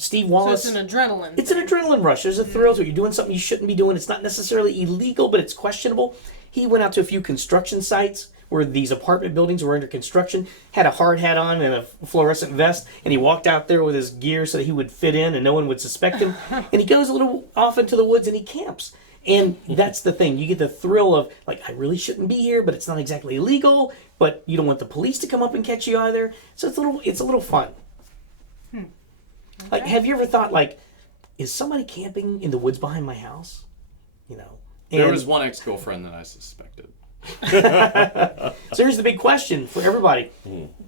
Steve Wallace. So it's an adrenaline. It's an adrenaline rush. There's a thrill to it. You're doing something you shouldn't be doing. It's not necessarily illegal, but it's questionable. He went out to a few construction sites where these apartment buildings were under construction, had a hard hat on and a fluorescent vest, and he walked out there with his gear so that he would fit in and no one would suspect him. And he goes a little off into the woods and he camps. And that's the thing. You get the thrill of, like, I really shouldn't be here, but it's not exactly illegal, but you don't want the police to come up and catch you either. So it's a little fun. Okay. Like, have you ever thought, like, is somebody camping in the woods behind my house? There was one ex-girlfriend that I suspected. So here's the big question for everybody.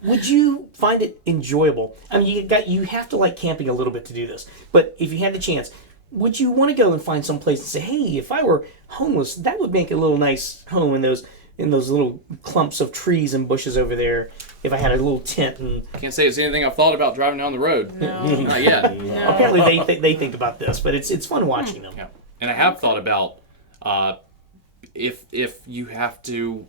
Would you find it enjoyable? I mean, you have to like camping a little bit to do this, but if you had the chance, would you want to go and find some place and say, hey, if I were homeless, that would make a little nice home in those little clumps of trees and bushes over there, if I had a little tent? And can't say it's anything I've thought about driving down the road. No. Not yet. No. Apparently they think about this, but it's fun watching them. Yeah. And I have thought about if you have to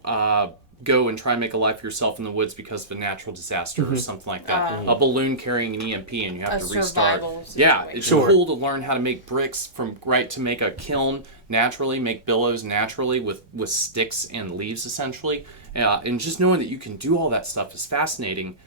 go and try and make a life for yourself in the woods because of a natural disaster or something like that, a balloon carrying an EMP and you have to restart. Yeah, it's cool to learn how to make bricks to make a kiln naturally, make billows naturally with sticks and leaves essentially, and just knowing that you can do all that stuff is fascinating.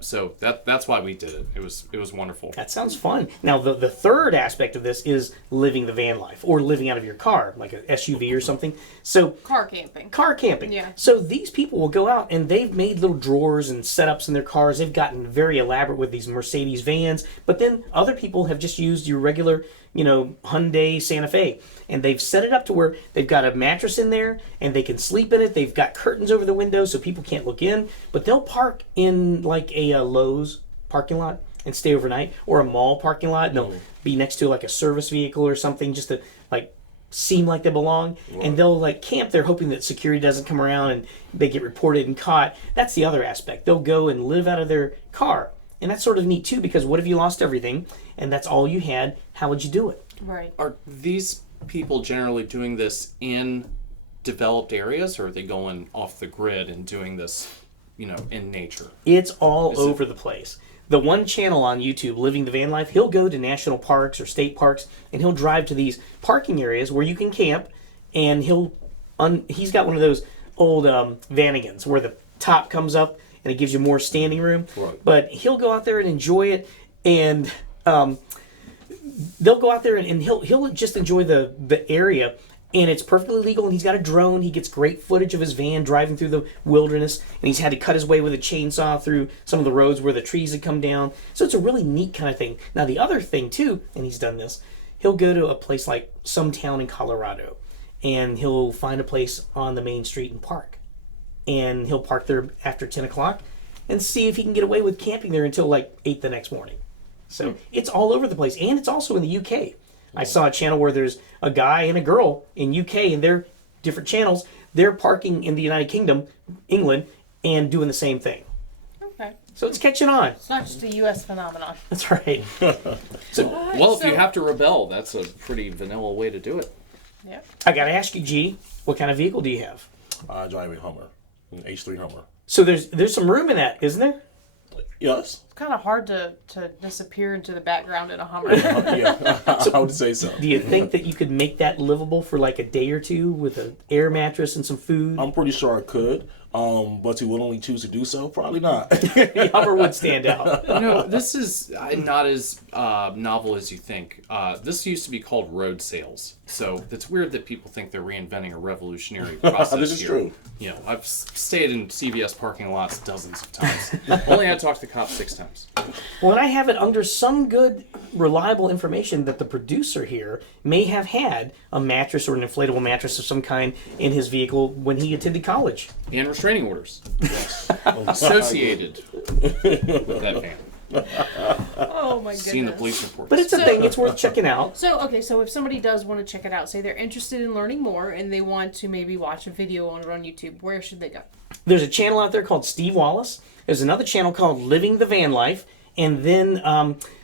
So that's why we did it. It was wonderful. That sounds fun. Now, the third aspect of this is living the van life, or living out of your car, like an SUV or something. So Car camping. car camping. Yeah. So these people will go out and they've made little drawers and setups in their cars. They've gotten very elaborate with these Mercedes vans. But then other people have just used your regular, Hyundai Santa Fe. And they've set it up to where they've got a mattress in there and they can sleep in it. They've got curtains over the window so people can't look in. But they'll park in like a Lowe's parking lot and stay overnight, or a mall parking lot, and they'll be next to like a service vehicle or something just to like seem like they belong. Right. And they'll like camp there hoping that security doesn't come around and they get reported and caught. That's the other aspect. They'll go and live out of their car. And that's sort of neat too, because what if you lost everything and that's all you had? How would you do it? Right. Are these people generally doing this in developed areas, or are they going off the grid and doing this, in nature? It's all over the place. The one channel on YouTube, Living the Van Life, he'll go to national parks or state parks, and he'll drive to these parking areas where you can camp, and he's got one of those old Vanagons where the top comes up and it gives you more standing room. Right. But he'll go out there and enjoy it, and they'll go out there and he'll just enjoy the area, and it's perfectly legal, and he's got a drone. He gets great footage of his van driving through the wilderness, and he's had to cut his way with a chainsaw through some of the roads where the trees had come down. So it's a really neat kind of thing. Now the other thing too, and he's done this, he'll go to a place like some town in Colorado, and he'll find a place on the main street and park. And he'll park there after 10 o'clock and see if he can get away with camping there until like 8 the next morning. So it's all over the place, and it's also in the UK. I saw a channel where there's a guy and a girl in UK, and they're different channels. They're parking in the United Kingdom, England, and doing the same thing. Okay. So it's catching on. It's not just a U.S. phenomenon. That's right. If you have to rebel, that's a pretty vanilla way to do it. Yeah. I got to ask you, G, what kind of vehicle do you have? I drive a Hummer, an H3 Hummer. So there's some room in that, isn't there? Yes. It's kind of hard to disappear into the background in a Hummer. I would say so. Do you think that you could make that livable for like a day or two with an air mattress and some food? I'm pretty sure I could, but to willingly choose to do so, probably not. The Hummer would stand out. No, this is not as novel as you think. This used to be called road sales, so it's weird that people think they're reinventing a revolutionary process. This is here. true. I've stayed in CVS parking lots dozens of times. Only had to talk to the cops 6 times. Well, and I have it under some good, reliable information that the producer here may have had a mattress or an inflatable mattress of some kind in his vehicle when he attended college. And restraining orders associated with that van. Oh my goodness. Seen the police reports. But it's a thing. It's worth checking out. So if somebody does want to check it out, say they're interested in learning more and they want to maybe watch a video on it on YouTube, where should they go? There's a channel out there called Steve Wallace. There's another channel called Living the Van Life. And then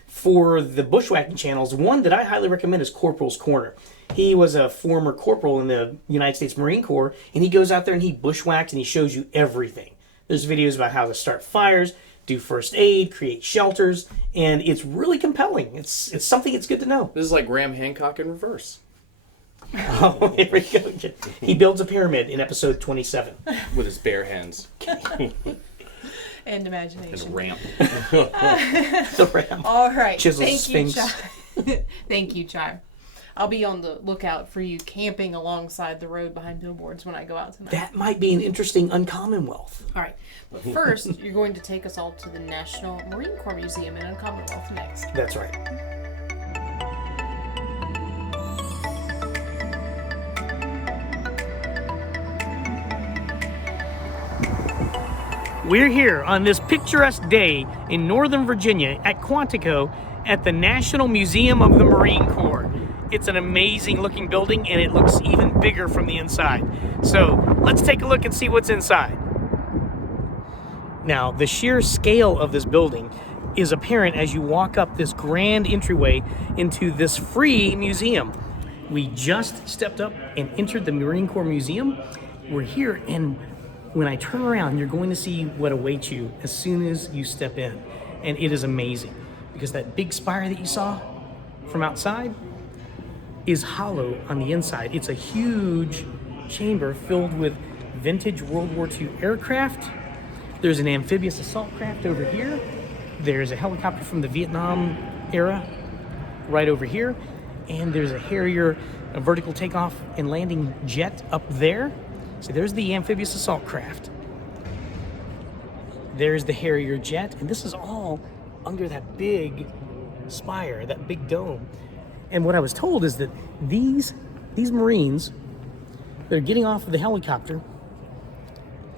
for the bushwhacking channels, one that I highly recommend is Corporal's Corner. He was a former corporal in the United States Marine Corps, and he goes out there and he bushwhacks and he shows you everything. There's videos about how to start fires, do first aid, create shelters, and it's really compelling. It's something it's good to know. This is like Graham Hancock in reverse. Oh, here we go. He builds a pyramid in episode 27. With his bare hands. And imagination. And a ramp. The ramp. All right. Chisel Thank Sphinx. you, Chime. Thank you, Chime. I'll be on the lookout for you camping alongside the road behind billboards when I go out tonight. That might be an interesting Uncommonwealth. All right. But first, you're going to take us all to the National Marine Corps Museum in Uncommonwealth next. That's right. We're here on this picturesque day in Northern Virginia at Quantico at the National Museum of the Marine Corps. It's an amazing looking building, and it looks even bigger from the inside. So let's take a look and see what's inside. Now, the sheer scale of this building is apparent as you walk up this grand entryway into this free museum. We just stepped up and entered the Marine Corps Museum. We're here, and when I turn around, you're going to see what awaits you as soon as you step in. And it is amazing, because that big spire that you saw from outside is hollow on the inside. It's a huge chamber filled with vintage World War II aircraft, There's an amphibious assault craft over here. There's a helicopter from the Vietnam era right over here. And there's a Harrier, a vertical takeoff and landing jet up there. So there's the amphibious assault craft. There's the Harrier jet. And this is all under that big spire, that big dome. And what I was told is that these Marines that are getting off of the helicopter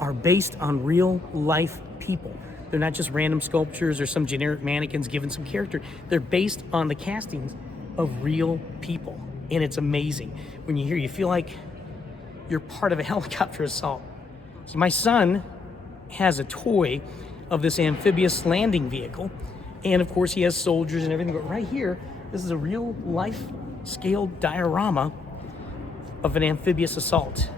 are based on real life people. They're not just random sculptures or some generic mannequins given some character. They're based on the castings of real people. And it's amazing. When you hear, you feel like you're part of a helicopter assault. So my son has a toy of this amphibious landing vehicle. And of course he has soldiers and everything. But right here, this is a real life scale diorama of an amphibious assault.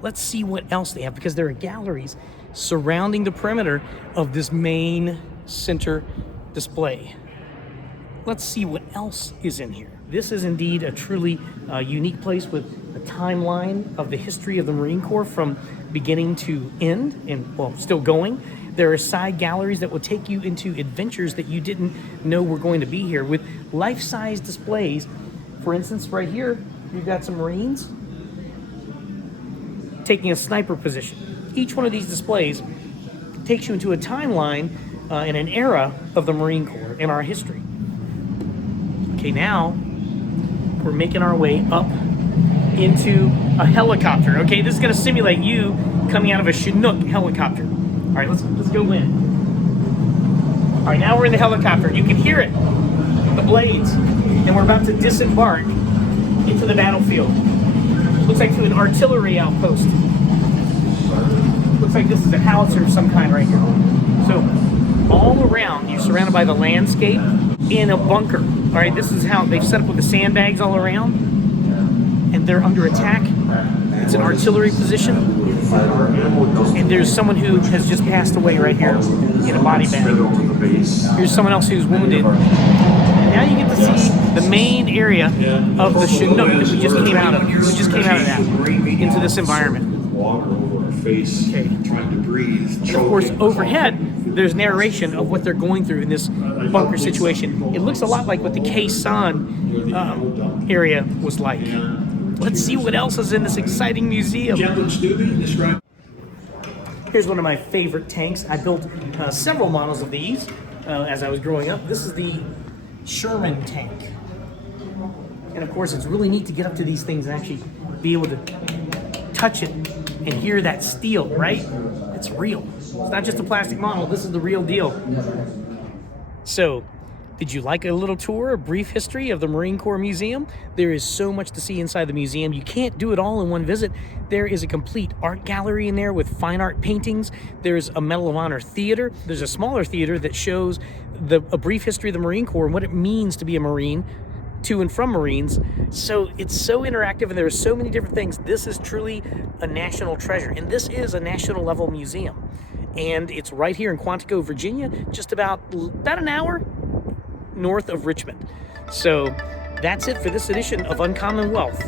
Let's see what else they have, because there are galleries surrounding the perimeter of this main center display. Let's see what else is in here. This is indeed a truly unique place with a timeline of the history of the Marine Corps from beginning to end, and well, still going. There are side galleries that will take you into adventures that you didn't know were going to be here, with life-size displays. For instance, right here, you've got some Marines taking a sniper position. Each one of these displays takes you into a timeline in an era of the Marine Corps in our history. Okay, now we're making our way up into a helicopter. Okay, this is going to simulate you coming out of a Chinook helicopter. All right, let's go in. All right, now we're in the helicopter. You can hear it, the blades, and we're about to disembark into the battlefield. Looks like to an artillery outpost. Looks like this is a howitzer of some kind right here. So all around, you're surrounded by the landscape in a bunker. All right, this is how they've set up with the sandbags all around, and they're under attack. It's an artillery position, and there's someone who has just passed away right here in a body bag. Here's someone else who's wounded. And now you get to see the main area of the Chinook that we just came out of. We just came out of that into this environment. Okay. And of course, overhead, there's narration of what they're going through in this bunker situation. It looks a lot like what the Khe Sanh area was like. Let's see what else is in this exciting museum. Here's one of my favorite tanks. I built several models of these as I was growing up. This is the Sherman tank. And of course, it's really neat to get up to these things and actually be able to touch it and hear that steel, right? It's real. It's not just a plastic model. This is the real deal. So, did you like a little tour, a brief history of the Marine Corps Museum? There is so much to see inside the museum. You can't do it all in one visit. There is a complete art gallery in there with fine art paintings. There's a Medal of Honor theater. There's a smaller theater that shows a brief history of the Marine Corps and what it means to be a Marine, to and from Marines. So it's so interactive, and there are so many different things. This is truly a national treasure, and this is a national level museum. And it's right here in Quantico, Virginia, just about an hour north of Richmond. So that's it for this edition of Uncommon Wealth.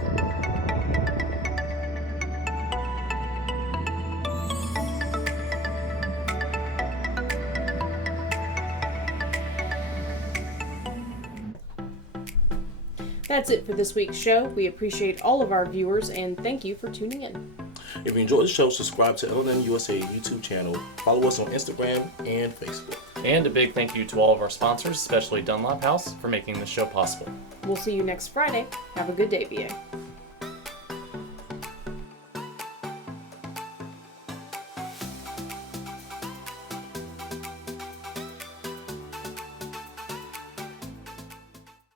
That's it for this week's show. We appreciate all of our viewers and thank you for tuning in. If you enjoyed the show, subscribe to LNN USA YouTube channel. Follow us on Instagram and Facebook. And a big thank you to all of our sponsors, especially Dunlop House, for making this show possible. We'll see you next Friday. Have a good day, VA.